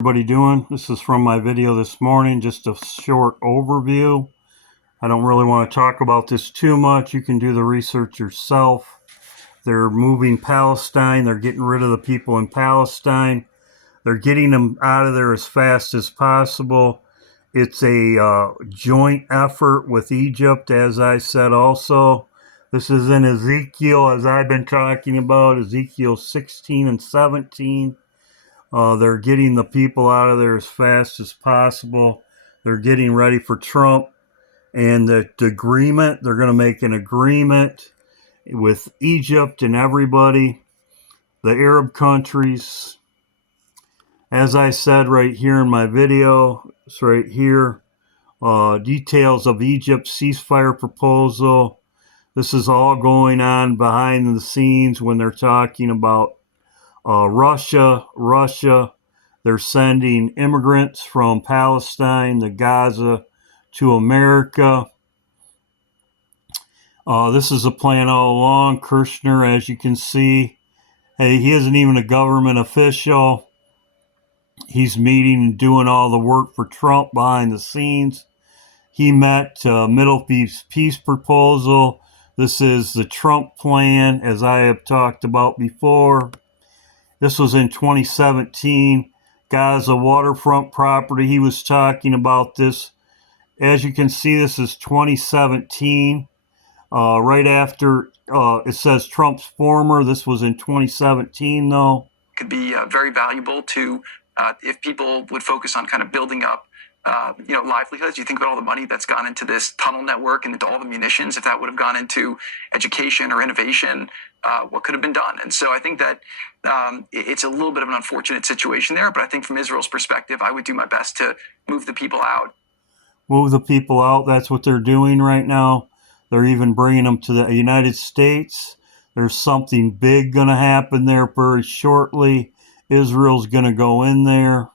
Everybody doing? This is from my video this morning, just a short overview. I don't really want to talk about this too much. You can do the research yourself. They're moving Palestine. They're getting rid of the people in Palestine. They're getting them out of there as fast as possible. It's a joint effort with Egypt, as I said also. This is in Ezekiel, as I've been talking about, Ezekiel 16 and 17. They're getting the people out of there as fast as possible. They're getting ready for Trump and the agreement. They're going to make an agreement with Egypt and everybody, the Arab countries. As I said right here in my video, it's right here, details of Egypt's ceasefire proposal. This is all going on behind the scenes when they're talking about Russia. They're sending immigrants from Palestine to Gaza to America. This is a plan all along. Kushner, as you can see, hey, he isn't even a government official. He's meeting and doing all the work for Trump behind the scenes. He met Middle East peace proposal. This is the Trump plan, as I have talked about before. This was in 2017. Gaza waterfront property. He was talking about this. As you can see, this is 2017. Right after it says Trump's former. This was in 2017, though. Could be very valuable to if people would focus on kind of building up livelihoods. You think about all the money that's gone into this tunnel network and into all the munitions. If that would have gone into education or innovation, what could have been done? And so I think that it's a little bit of an unfortunate situation there. But I think from Israel's perspective, I would do my best to move the people out. Move the people out. That's what they're doing right now. They're even bringing them to the United States. There's something big going to happen there very shortly. Israel's going to go in there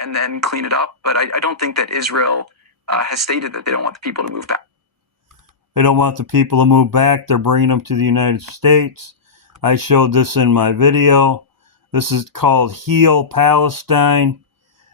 and then clean it up. But I don't think that Israel has stated that they don't want the people to move back. They don't want the people to move back. They're bringing them to the United States. I showed this in my video. This is called Heal Palestine.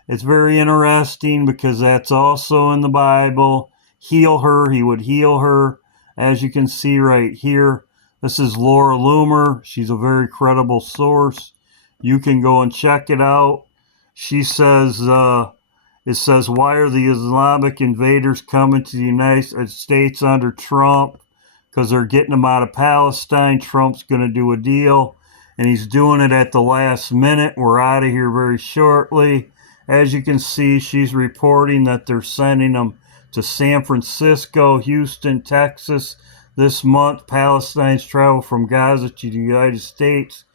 It's very interesting because that's also in the Bible. Heal her. He would heal her. As you can see right here, this is Laura Loomer. She's a very credible source. You can go and check it out. She says, it says, why are the Islamic invaders coming to the United States under Trump? Because they're getting them out of Palestine. Trump's going to do a deal, and he's doing it at the last minute. We're out of here very shortly. As you can see, she's reporting that they're sending them to San Francisco, Houston, Texas this month. Palestine's travel from Gaza to the United States.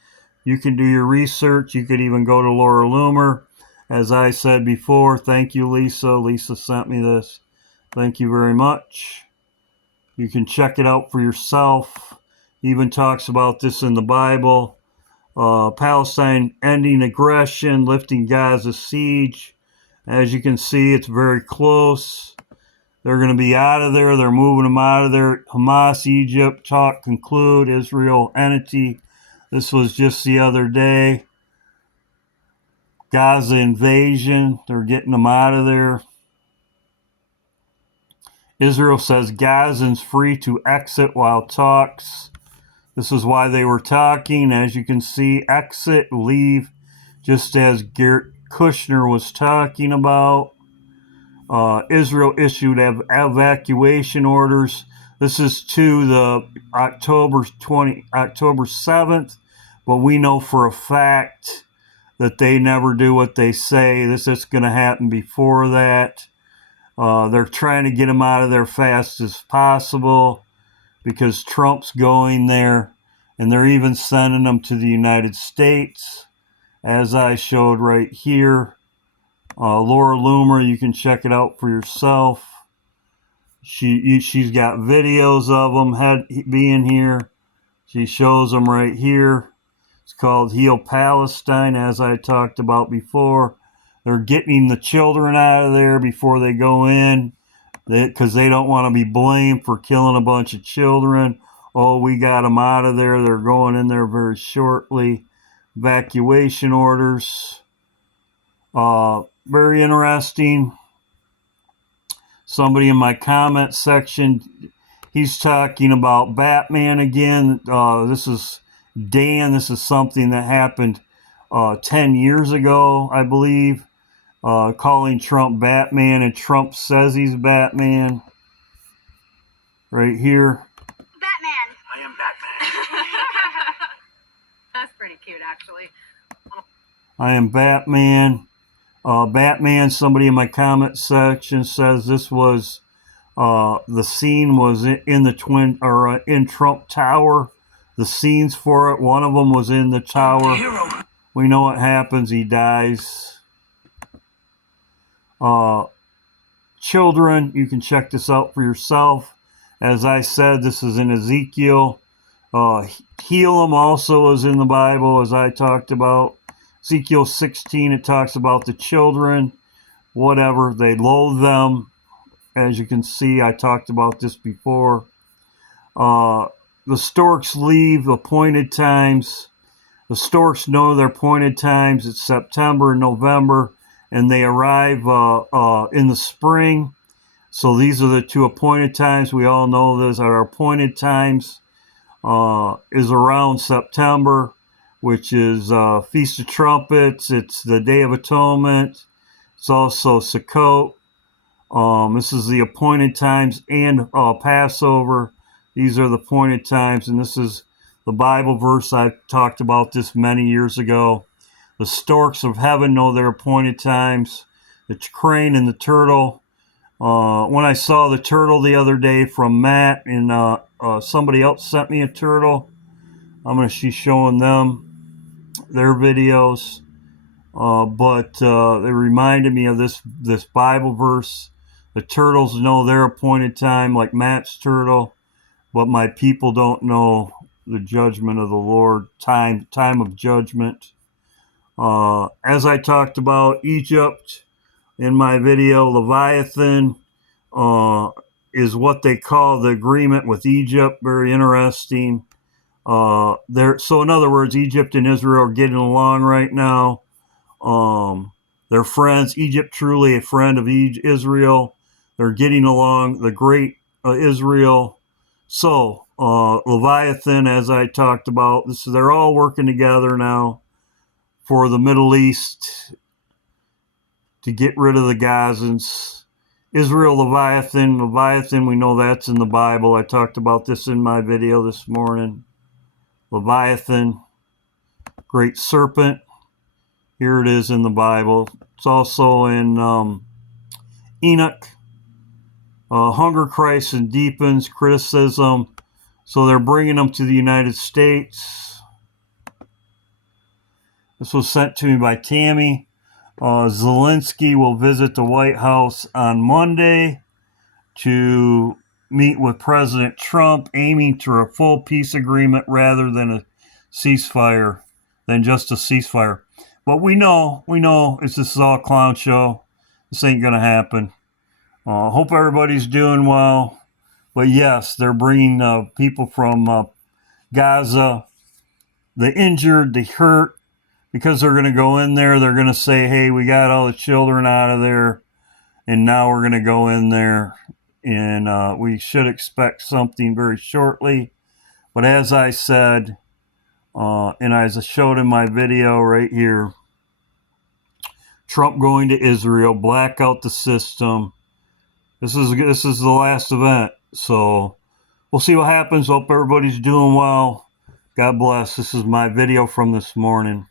You can do your research. You could even go to Laura Loomer. As I said before, thank you, Lisa. Lisa sent me this. Thank you very much. You can check it out for yourself. Even talks about this in the Bible. Palestine ending aggression, lifting Gaza siege. As you can see, it's very close. They're going to be out of there. They're moving them out of there. Hamas, Egypt, talk conclude. Israel entity. This was just the other day. Gaza invasion. They're getting them out of there. Israel says Gazans free to exit while talks. This is why they were talking. As you can see, exit, leave, just as Kushner was talking about. Israel issued evacuation orders. This is to the October 7th, but we know for a fact that they never do what they say. This is going to happen before that. They're trying to get them out of there fast as possible because Trump's going there, and they're even sending them to the United States, as I showed right here. Laura Loomer, you can check it out for yourself. She's got videos of them being here. She shows them right here. It's called Heal Palestine, as I talked about before. They're getting the children out of there before they go in because they don't want to be blamed for killing a bunch of children. Oh, we got them out of there. They're going in there very shortly. Evacuation orders. Very interesting. Somebody in my comment section, he's talking about Batman again. This is Dan. This is something that happened 10 years ago, I believe, calling Trump Batman, and Trump says he's Batman. Right here. Batman. I am Batman. That's pretty cute, actually. I am Batman. Batman, somebody in my comment section says this was the scene was in the in Trump Tower. The scenes for it, one of them was in the tower. Hero. We know what happens. He dies. Children, you can check this out for yourself. As I said, this is in Ezekiel. Heal them also is in the Bible, as I talked about. Ezekiel 16, it talks about the children, whatever, they loathe them. As you can see, I talked about this before. The storks leave appointed times. The storks know their appointed times. It's September and November, and they arrive in the spring. So these are the two appointed times. We all know those are appointed times. Is around September, which is Feast of Trumpets. It's the Day of Atonement. It's also Sukkot. This is the appointed times and Passover. These are the appointed times, and this is the Bible verse. I talked about this many years ago. The storks of heaven know their appointed times. The crane and the turtle. When I saw the turtle the other day from Matt, and somebody else sent me a turtle, I'm going to be showing them their videos. But they reminded me of this Bible verse. The turtles know their appointed time, like Matt's turtle, but my people don't know the judgment of the Lord, time of judgment. As I talked about Egypt in my video, Leviathan is what they call the agreement with Egypt. Very interesting. So in other words, Egypt and Israel are getting along right now. They're friends. Egypt truly a friend of Israel. They're getting along. The great Israel. So Leviathan, as I talked about, they're all working together now for the Middle East to get rid of the Gazans. Israel, Leviathan, we know that's in the Bible. I talked about this in my video this morning. Leviathan, great serpent. Here it is in the Bible. It's also in Enoch. Hunger Christ and deepens criticism. So they're bringing them to the United States. This was sent to me by Tammy. Zelensky will visit the White House on Monday to meet with President Trump, aiming to a full peace agreement rather than a ceasefire, than just a ceasefire. But we know this is all a clown show. This ain't going to happen. Hope everybody's doing well. But yes, they're bringing people from Gaza, the injured, the hurt, because they're going to go in there. They're going to say, hey, we got all the children out of there, and now we're going to go in there, and we should expect something very shortly. But as I said, and as I showed in my video right here, Trump going to Israel, black out the system. This is the last event. So we'll see what happens. Hope everybody's doing well. God bless. This is my video from this morning.